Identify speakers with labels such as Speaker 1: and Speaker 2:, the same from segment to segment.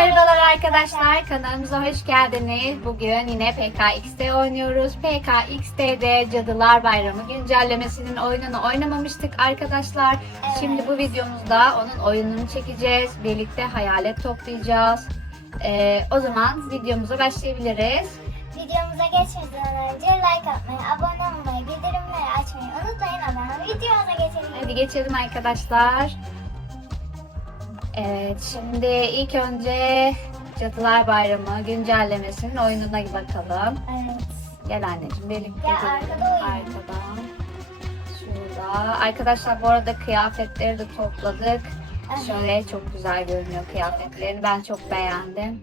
Speaker 1: merhabalar arkadaşlar. Kanalımıza hoş geldiniz. Bugün yine PKX'de oynuyoruz. PKX'de Cadılar Bayramı güncellemesinin oyununu oynamamıştık arkadaşlar. Şimdi bu videomuzda onun oyununu çekeceğiz. Birlikte hayalet toplayacağız. Ee, o zaman videomuza başlayabiliriz.
Speaker 2: Videomuza geçmeden önce like atmayı, abone olmayı, bildirimleri açmayı unutmayın. O zaman videomuza geçelim.
Speaker 1: Hadi geçelim arkadaşlar. Evet, şimdi ilk önce Cadılar Bayramı güncellemesinin oyununa bakalım.
Speaker 2: Evet.
Speaker 1: Gel anneciğim birlikte
Speaker 2: Gel,
Speaker 1: gidelim.
Speaker 2: arkada.
Speaker 1: Arkadan. Şurada. Arkadaşlar bu arada kıyafetleri de topladık.
Speaker 2: Evet.
Speaker 1: Şöyle çok güzel görünüyor kıyafetlerini. Ben çok beğendim.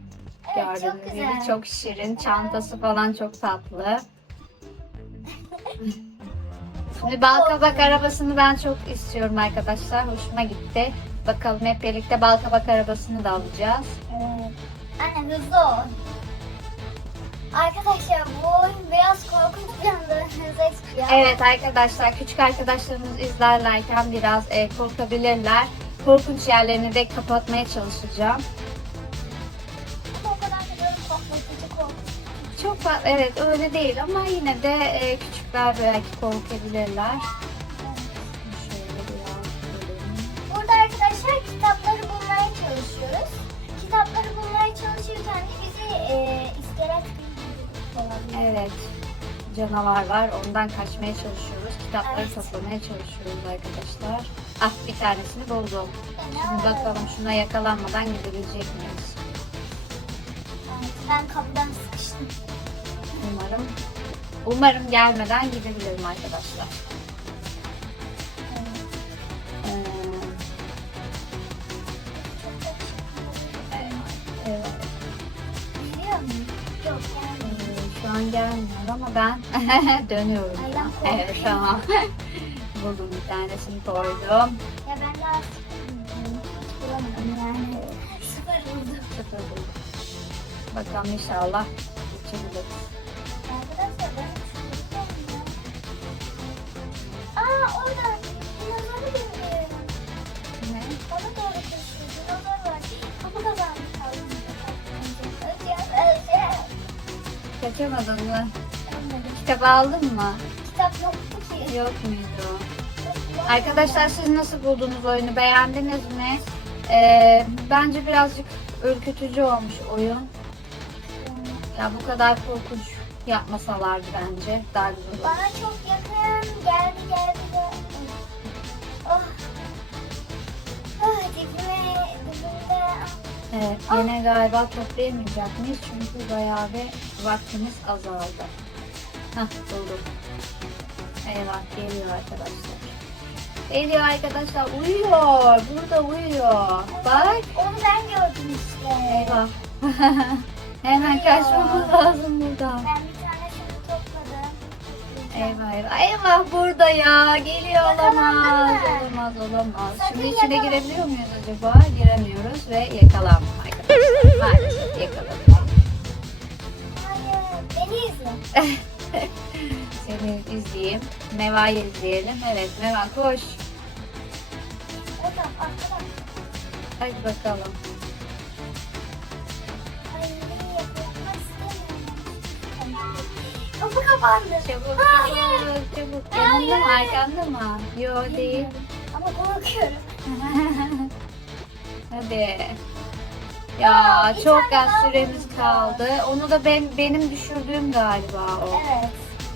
Speaker 2: Evet, çok
Speaker 1: Gördüğünüz
Speaker 2: güzel.
Speaker 1: gibi çok şirin. Çantası falan çok tatlı. Şimdi balkabak arabasını ben çok istiyorum arkadaşlar. Hoşuma gitti. Bakalım hep birlikte balkabak arabasını da alacağız.
Speaker 2: Evet. Anne hızlı ol. Arkadaşlar bu oyun biraz korkunç bir anda çıkıyor.
Speaker 1: Evet arkadaşlar küçük arkadaşlarımız izlerlerken biraz e, korkabilirler. Korkunç yerlerini de kapatmaya çalışacağım. Çok fa- evet öyle değil ama yine de e, küçükler belki korkabilirler.
Speaker 2: E, iskelet olabilir.
Speaker 1: Evet canavar var ondan kaçmaya çalışıyoruz. Kitapları
Speaker 2: Evet.
Speaker 1: toplamaya çalışıyoruz arkadaşlar. Ah bir tanesini buldum. Şimdi bakalım şuna yakalanmadan gidebilecek miyiz?
Speaker 2: Evet, Ben kapıdan sıkıştım.
Speaker 1: Umarım umarım gelmeden gidebilirim arkadaşlar. Gelmiyor ama ben dönüyorum.
Speaker 2: Ay, ben
Speaker 1: Evet tamam. Buldum bir tanesini koydum.
Speaker 2: Ya ben daha hiç bulamadım yani. Sıfır buldum.
Speaker 1: Sıfır buldum. Bakalım inşallah geçebiliriz.
Speaker 2: Arkadaşlar ben şunu. Aa orada
Speaker 1: Kaçamadın mı? Kitap aldın mı?
Speaker 2: Kitap yoktu ki.
Speaker 1: Yok muydu? Arkadaşlar siz nasıl buldunuz oyunu? Beğendiniz mi? Ee, bence birazcık ürkütücü olmuş oyun. Ya bu kadar korkunç yapmasalardı bence daha güzel olur.
Speaker 2: Bana çok yakın geldi geldi
Speaker 1: Evet, yine galiba toplayamayacak mıyız? Çünkü bayağı bir vaktimiz azaldı. Hah, buldum. Eyvah, geliyor arkadaşlar. Geliyor arkadaşlar, uyuyor. Burada uyuyor. Bak.
Speaker 2: Onu ben gördüm işte.
Speaker 1: Eyvah. Hemen kaçmamız lazım buradan.
Speaker 2: Ben bir.
Speaker 1: Eyvah eyvah. Eyvah burada ya. Geliyor olamaz. Olamaz olamaz. Şimdi içine girebiliyor muyuz acaba? Giremiyoruz ve yakalandık arkadaşlar. Maalesef.
Speaker 2: Hayır. Beni izle.
Speaker 1: Seni izleyeyim. Meva'yı izleyelim. Evet Meva koş. Hadi bakalım.
Speaker 2: Kapandı.
Speaker 1: Çabuk
Speaker 2: Hayır.
Speaker 1: çabuk çabuk. Yanında mı arkanda mı? Yok değil.
Speaker 2: Ama korkuyorum.
Speaker 1: Hadi. Ya
Speaker 2: bir
Speaker 1: çok az süremiz
Speaker 2: buldum.
Speaker 1: kaldı. Onu da ben benim düşürdüğüm galiba o.
Speaker 2: Evet.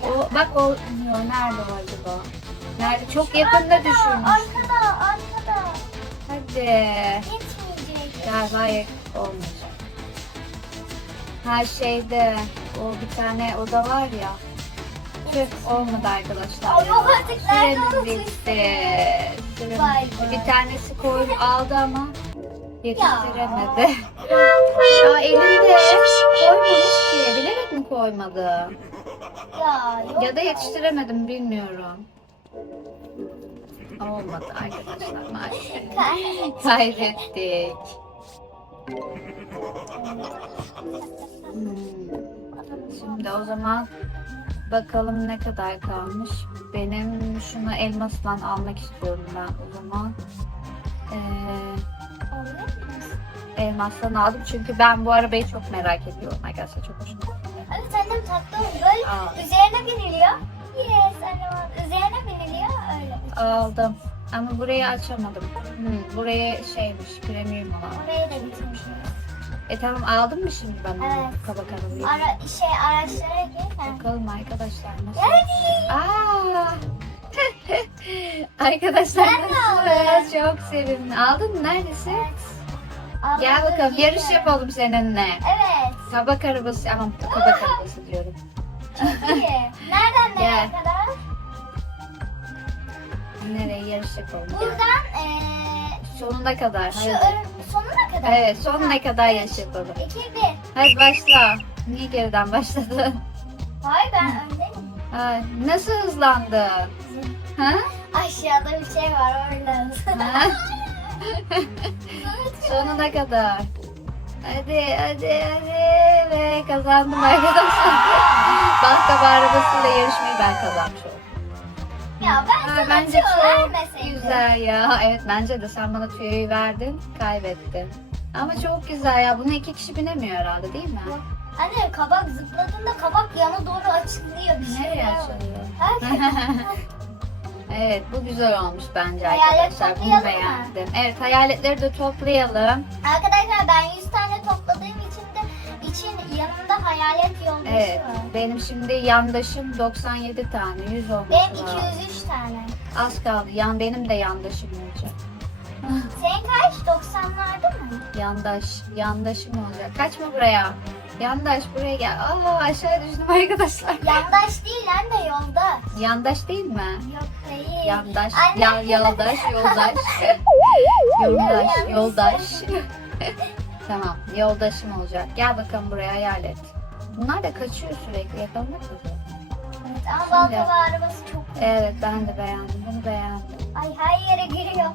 Speaker 1: O bak o Yo, nerede o acaba? Nerede? Çok yakında düşürmüş.
Speaker 2: Arkada, arkada.
Speaker 1: Hadi.
Speaker 2: Yetmeyecek.
Speaker 1: Galiba olmayacak. Her şeyde o bir tane oda var ya. Tüh olmadı arkadaşlar.
Speaker 2: Yok artık, nerede
Speaker 1: bitti.
Speaker 2: Vay.
Speaker 1: Bir tanesi koy aldı ama yetiştiremedi. Ya elinde koymamış ki. Bilerek mi koymadı?
Speaker 2: Ya yok.
Speaker 1: Ya da yetiştiremedim bilmiyorum. Olmadı arkadaşlar maalesef. Kaybettik. Hmm. Şimdi o zaman bakalım ne kadar kalmış. Benim şunu elmasdan almak istiyorum ben o zaman. Ee, elmastan aldım. Çünkü ben bu arabayı çok merak ediyorum arkadaşlar. Çok hoşuma gitti.
Speaker 2: Evet annem taktı böyle
Speaker 1: Aa.
Speaker 2: üzerine biniliyor. Yes annem üzerine biniliyor öyle.
Speaker 1: Aldım. Ama burayı açamadım. Hmm, buraya şeymiş, premium olan.
Speaker 2: Oraya da bitirmişiz.
Speaker 1: E tamam aldın mı şimdi bana
Speaker 2: Evet.
Speaker 1: kabak arabayı?
Speaker 2: Ara, şey araçlara. Ben...
Speaker 1: Bakalım arkadaşlar nasıl?
Speaker 2: Geldi.
Speaker 1: Aa! arkadaşlar
Speaker 2: Ben de
Speaker 1: nasıl? Çok sevindim. Aldın mı? Neredesin? Gel
Speaker 2: Aldım,
Speaker 1: bakalım yarış
Speaker 2: gidiyorum.
Speaker 1: yapalım seninle.
Speaker 2: Evet.
Speaker 1: Kabak arabası, aman kabak arabası diyorum.
Speaker 2: İyi. Nereden nereye
Speaker 1: Gel.
Speaker 2: kadar?
Speaker 1: Nereye yarış yapalım? Gel.
Speaker 2: Buradan eee
Speaker 1: Sonuna kadar.
Speaker 2: şu
Speaker 1: Hadi.
Speaker 2: sonuna kadar.
Speaker 1: Evet sonuna kadar yarış yapalım.
Speaker 2: 2 1.
Speaker 1: Hadi başla. Niye geriden başladın?
Speaker 2: Hayır ben öndeyim.
Speaker 1: Ay, nasıl hızlandın? Ha?
Speaker 2: Aşağıda bir şey var orada.
Speaker 1: ha? Sonuna kadar. Hadi hadi hadi ve kazandım arkadaşlar. Balkaba arabasıyla yarışmayı ben kazanmış oldum.
Speaker 2: ya ben
Speaker 1: Ha,
Speaker 2: sana
Speaker 1: bence
Speaker 2: tüyo
Speaker 1: çok
Speaker 2: vermeseydim.
Speaker 1: Güzel ya. Evet bence de sen bana tüyoyu verdin, kaybettin. Ama çok güzel ya. Bunu iki kişi binemiyor herhalde değil mi?
Speaker 2: Anne kabak zıpladığında kabak yana doğru açılıyor bir şey.
Speaker 1: Nereye açılıyor?
Speaker 2: Herkes-
Speaker 1: Evet bu güzel olmuş bence
Speaker 2: Hayalet
Speaker 1: arkadaşlar. Bunu
Speaker 2: toplayalım mı?
Speaker 1: beğendim. Evet hayaletleri de toplayalım.
Speaker 2: Arkadaşlar ben 100 tane topladığım için de için yanımda hayalet yoldaşı
Speaker 1: Evet
Speaker 2: var.
Speaker 1: benim şimdi yandaşım 97 tane 100 olmuş.
Speaker 2: Benim
Speaker 1: lazım.
Speaker 2: 203 tane.
Speaker 1: Az kaldı. Yan benim de yandaşım olacak.
Speaker 2: Senin kaç? 90'larda mı?
Speaker 1: Yandaş, yandaşım olacak. Kaçma buraya. Yandaş buraya gel. Aa aşağı düştüm arkadaşlar.
Speaker 2: Yandaş değil anne yolda.
Speaker 1: Yandaş değil mi?
Speaker 2: Yok değil.
Speaker 1: Yandaş,
Speaker 2: Anne.
Speaker 1: ya, yoldaş, yoldaş. yoldaş, yoldaş. tamam, yoldaşım olacak. Gel bakalım buraya hayalet. Bunlar da kaçıyor sürekli. Yakalamak.
Speaker 2: Evet, ama
Speaker 1: Şimdi-
Speaker 2: arabası çok
Speaker 1: Evet, ben de beğendim. Bunu beğendim.
Speaker 2: Ay her yere giriyor.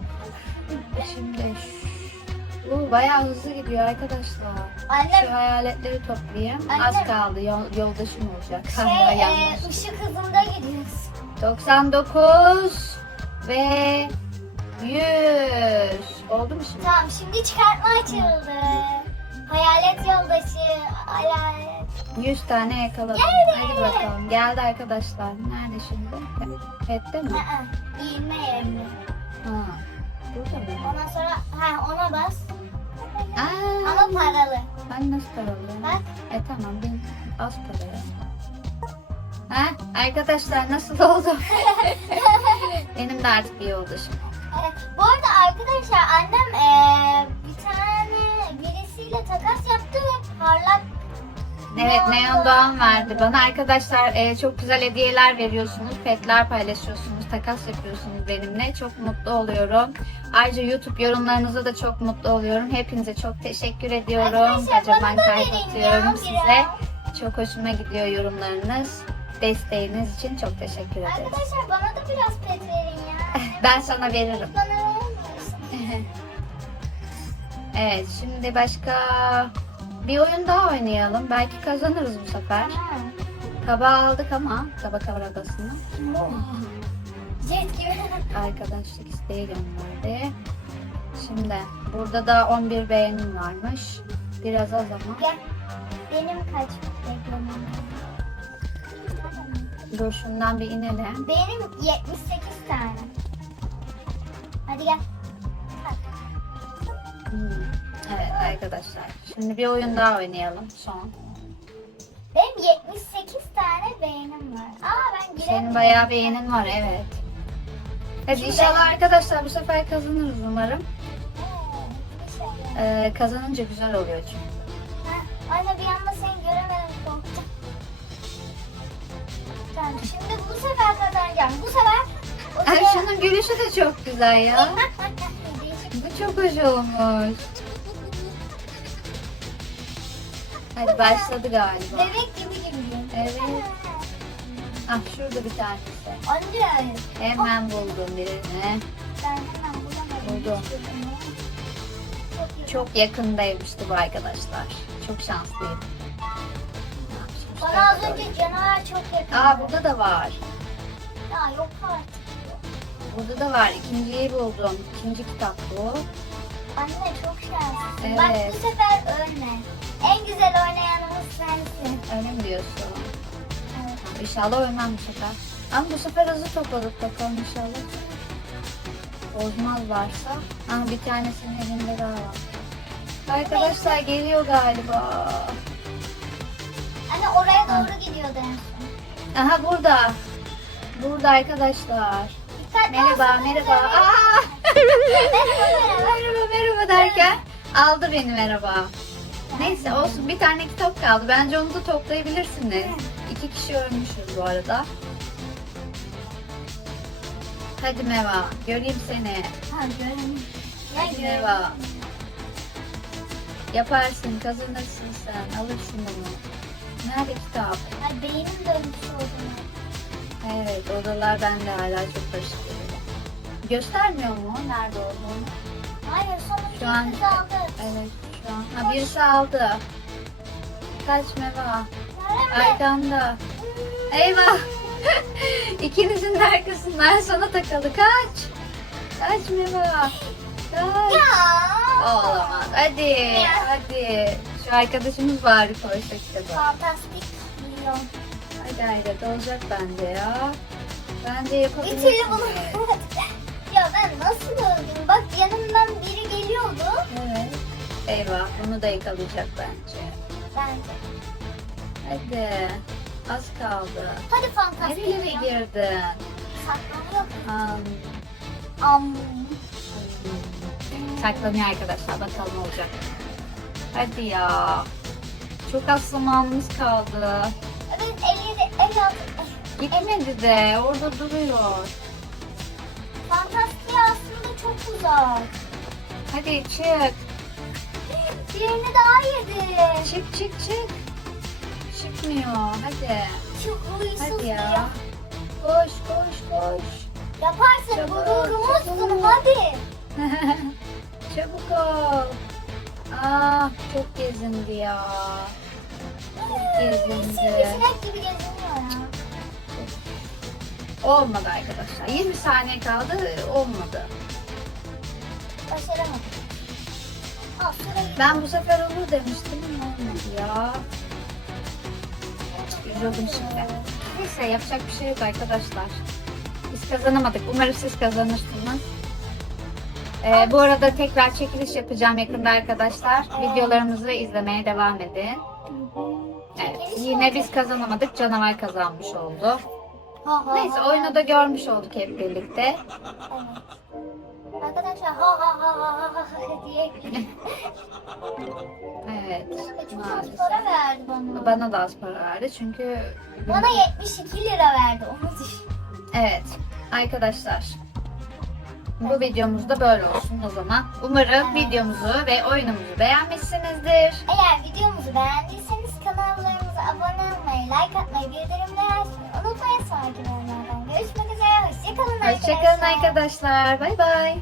Speaker 1: Şimdi şu... Bayağı hızlı gidiyor arkadaşlar. Şu
Speaker 2: Annem
Speaker 1: hayaletleri toplayayım.
Speaker 2: Anne.
Speaker 1: Az kaldı. Yol, yoldaşım olacak.
Speaker 2: şey e, ışık hızında gidiyoruz.
Speaker 1: 99 ve 100. Oldu mu şimdi?
Speaker 2: Tamam şimdi çıkartma açıldı. Hayalet yoldaşı. Hayalet.
Speaker 1: 100 tane yakaladım.
Speaker 2: Geldi.
Speaker 1: Hadi bakalım. Geldi arkadaşlar. Nerede şimdi? Pette mi?
Speaker 2: Aa, giyinme yerine.
Speaker 1: Ha. Burada mı?
Speaker 2: Ondan sonra ha ona bas.
Speaker 1: Aa,
Speaker 2: Ama paralı.
Speaker 1: ben nasıl paralı?
Speaker 2: Bak.
Speaker 1: E tamam ben az paraya. Ha arkadaşlar nasıl oldu? Benim de artık bir yoldaşım.
Speaker 2: Evet. Bu arada arkadaşlar annem eee, bir tane birisiyle takas
Speaker 1: Evet
Speaker 2: Neon Doğan
Speaker 1: verdi bana. Arkadaşlar e, çok güzel hediyeler veriyorsunuz. Petler paylaşıyorsunuz. Takas yapıyorsunuz benimle. Çok mutlu oluyorum. Ayrıca YouTube yorumlarınıza da çok mutlu oluyorum. Hepinize çok teşekkür ediyorum. Kocaman kalp atıyorum size. Çok hoşuma gidiyor yorumlarınız. Desteğiniz için çok teşekkür ederiz.
Speaker 2: Arkadaşlar bana da biraz pet verin ya.
Speaker 1: Ben sana veririm.
Speaker 2: Bana vermiyorsun.
Speaker 1: Evet şimdi başka bir oyun daha oynayalım. Belki kazanırız bu sefer.
Speaker 2: Tamam.
Speaker 1: Kaba aldık ama kaba arabasını.
Speaker 2: Jet gibi.
Speaker 1: Arkadaşlık isteği gönderdi. Şimdi burada da 11 beğenim varmış. Biraz az ama.
Speaker 2: Gel. Benim kaç beklemem?
Speaker 1: Dur şundan bir inelim.
Speaker 2: Benim 78 tane. Hadi gel.
Speaker 1: Arkadaşlar. Şimdi bir oyun daha oynayalım. Son.
Speaker 2: Benim 78 tane beğenim var. Aa ben giremiyorum.
Speaker 1: Senin bayağı beğenin var evet. Hadi
Speaker 2: Şimdi
Speaker 1: inşallah arkadaşlar bu sefer kazanırız umarım. Ee, kazanınca güzel oluyor çünkü.
Speaker 2: Ha, Anne bir anda seni göremedim korktum. Tamam şimdi bu sefer kazanacağım. Bu sefer
Speaker 1: şunun gülüşü de çok güzel ya. Bu çok hoş olmuş. Hadi başladı galiba.
Speaker 2: Bebek gibi gülüyor.
Speaker 1: Evet. Ah şurada bir tanesi.
Speaker 2: Anne.
Speaker 1: Hemen buldum birini.
Speaker 2: Ben hemen bulamadım.
Speaker 1: Buldum.
Speaker 2: Çok
Speaker 1: yakındaymıştı bu arkadaşlar. Çok şanslıyım.
Speaker 2: Bana az önce canavar çok yakın.
Speaker 1: Aa burada da var.
Speaker 2: Ya yok artık.
Speaker 1: Burada da var. İkinciyi buldum. İkinci kitap bu.
Speaker 2: Anne çok şanslısın.
Speaker 1: Evet.
Speaker 2: Bak bu sefer ölme. En güzel oynayanımız sensin.
Speaker 1: Öyle mi diyorsun?
Speaker 2: Evet.
Speaker 1: İnşallah ölmem bu sefer. Ama bu sefer hızlı topladık bakalım inşallah. Bozmazlarsa. Ama bir tanesinin elinde daha var. Arkadaşlar geliyor galiba.
Speaker 2: Anne oraya doğru gidiyordu en son.
Speaker 1: Aha burada. Burada arkadaşlar.
Speaker 2: Dikkatli
Speaker 1: Merhaba merhaba. Aa!
Speaker 2: merhaba.
Speaker 1: merhaba merhaba derken aldı beni merhaba. Neyse olsun bir tane kitap kaldı. Bence onu da toplayabilirsiniz. İki kişi ölmüşüz bu arada. Hadi Meva göreyim seni.
Speaker 2: Ha.
Speaker 1: Hadi Meva. Yaparsın kazanırsın sen alırsın bunu. Nerede kitap?
Speaker 2: Ay beynim dönmüş oldu.
Speaker 1: Evet odalar bende hala çok karışık. Göstermiyor mu nerede olduğunu?
Speaker 2: Hayır sonunda
Speaker 1: Şu an-
Speaker 2: aldı.
Speaker 1: Evet. Ha birisi aldı. Kaç Meva. Arkanda. Eyvah. İkinizin de arkasından sana takıldı. Kaç. Kaç Meva. Kaç. Olamaz. Hadi. Hadi. Şu arkadaşımız bari koysa kitabı.
Speaker 2: Fantastik milyon.
Speaker 1: Hadi hayret olacak bence ya. Bence
Speaker 2: Bir
Speaker 1: yapabilirsin.
Speaker 2: türlü bunu. ya ben nasıl öldüm? Bak yanımdan.
Speaker 1: Evet. Eyvah bunu da yakalayacak bence.
Speaker 2: Bence.
Speaker 1: Hadi. Az kaldı.
Speaker 2: Hadi fantastik
Speaker 1: Nereye
Speaker 2: milyon.
Speaker 1: girdin?
Speaker 2: Saklanıyor.
Speaker 1: Am.
Speaker 2: Am.
Speaker 1: Saklanıyor arkadaşlar. Bakalım olacak. Hadi ya. Çok az zamanımız kaldı.
Speaker 2: Evet 57, 56. Ay,
Speaker 1: Gitmedi de. Orada duruyor.
Speaker 2: Fantastik aslında çok uzak.
Speaker 1: Hadi çık.
Speaker 2: Birini daha yedi.
Speaker 1: Çık çık çık. Çıkmıyor. Hadi.
Speaker 2: Şu huysuz
Speaker 1: Hadi
Speaker 2: ya.
Speaker 1: ya. Koş koş koş.
Speaker 2: Yaparsın
Speaker 1: Çabuk,
Speaker 2: gururumuzsun
Speaker 1: çabuk.
Speaker 2: hadi.
Speaker 1: Çabuk ol. Aa çok gezindi ya. Çok gezindi.
Speaker 2: Sivrisinek gibi geziniyor ya.
Speaker 1: Olmadı arkadaşlar. 20 saniye kaldı. Olmadı.
Speaker 2: Başaramadım.
Speaker 1: Ben bu sefer olur demiştim olmadı ya. Üzüldüm şimdi. Neyse yapacak bir şey yok arkadaşlar. Biz kazanamadık. Umarım siz kazanırsınız. Ee, bu arada tekrar çekiliş yapacağım yakında arkadaşlar. Videolarımızı izlemeye devam edin. Evet, yine biz kazanamadık. Canavar kazanmış oldu. Neyse oyunu da görmüş olduk hep birlikte.
Speaker 2: Arkadaşlar ha ha ha ha ha ha diye
Speaker 1: Evet.
Speaker 2: çok az
Speaker 1: Maalesef.
Speaker 2: para verdi bana.
Speaker 1: Bana da az para verdi çünkü
Speaker 2: Bana 72 lira verdi onu düşün.
Speaker 1: Evet arkadaşlar bu videomuz da böyle olsun o zaman. Umarım videomuzu ve oyunumuzu beğenmişsinizdir.
Speaker 2: Eğer videomuzu beğendiyseniz kanallarımıza abone olmayı, like atmayı, bildirimleri açmayı unutmayın. Sonraki bölümlerden görüşmek üzere. Hoşçakalın arkadaşlar.
Speaker 1: Hoşçakalın arkadaşlar. Bay bay.